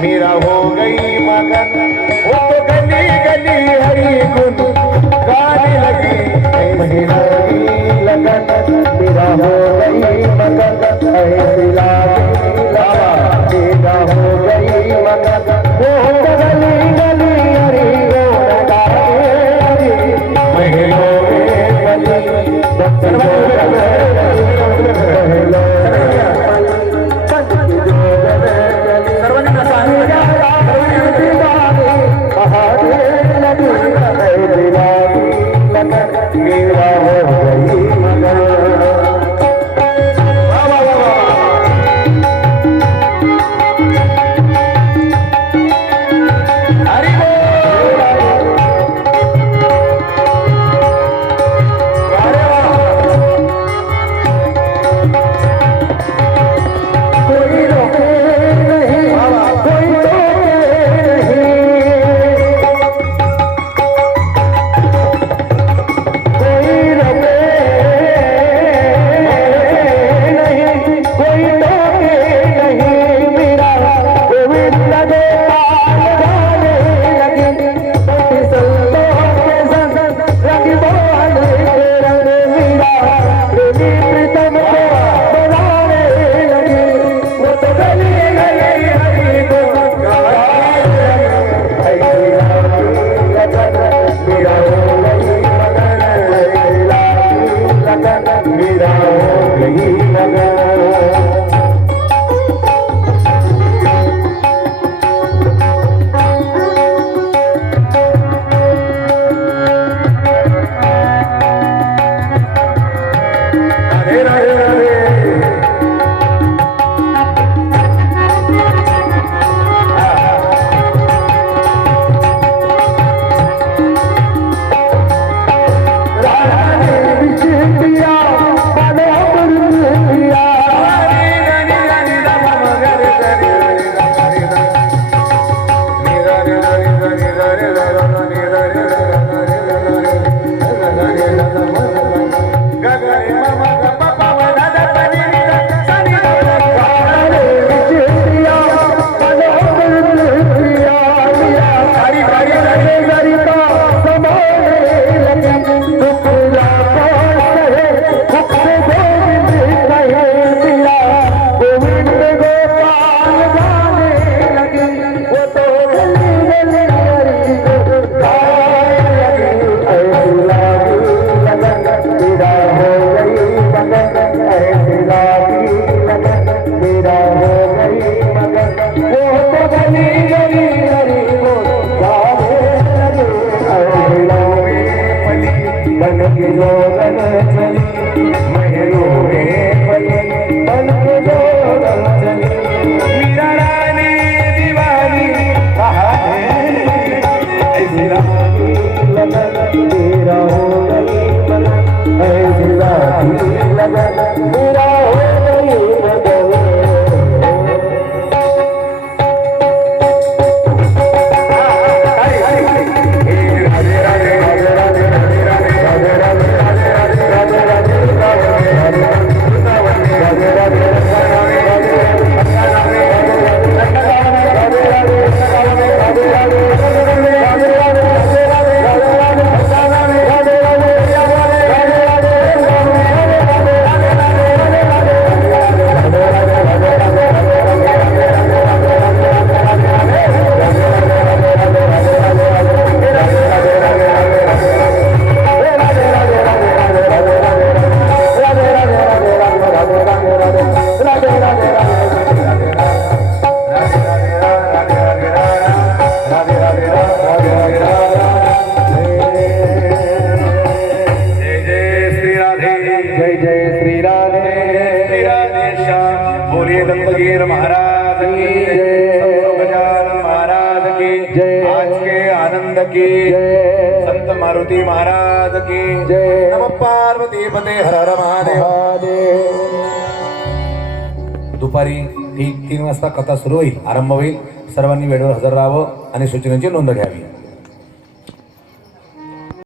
मेरा हो गई मगन वो तो गली गली हरी गुन गाने लगी ऐसी लगी लगन। मेरा हो गई मगन ऐसी लागी लगन। मेरा हो गई मगन हो वो तो राधे जय जय श्री राधे श्री दंपगीर महाराज की जय। गजानन महाराज की जय। आज के आनंद की जय। संत मारुती महाराज की जय। नम पार्वती पते हर हर महादेव दुपारी ठीक तीन वाजता कथा सुरू होईल आरंभ होईल सर्वांनी वेळेवर हजर राहावं आणि सूचनेची नोंद घ्यावी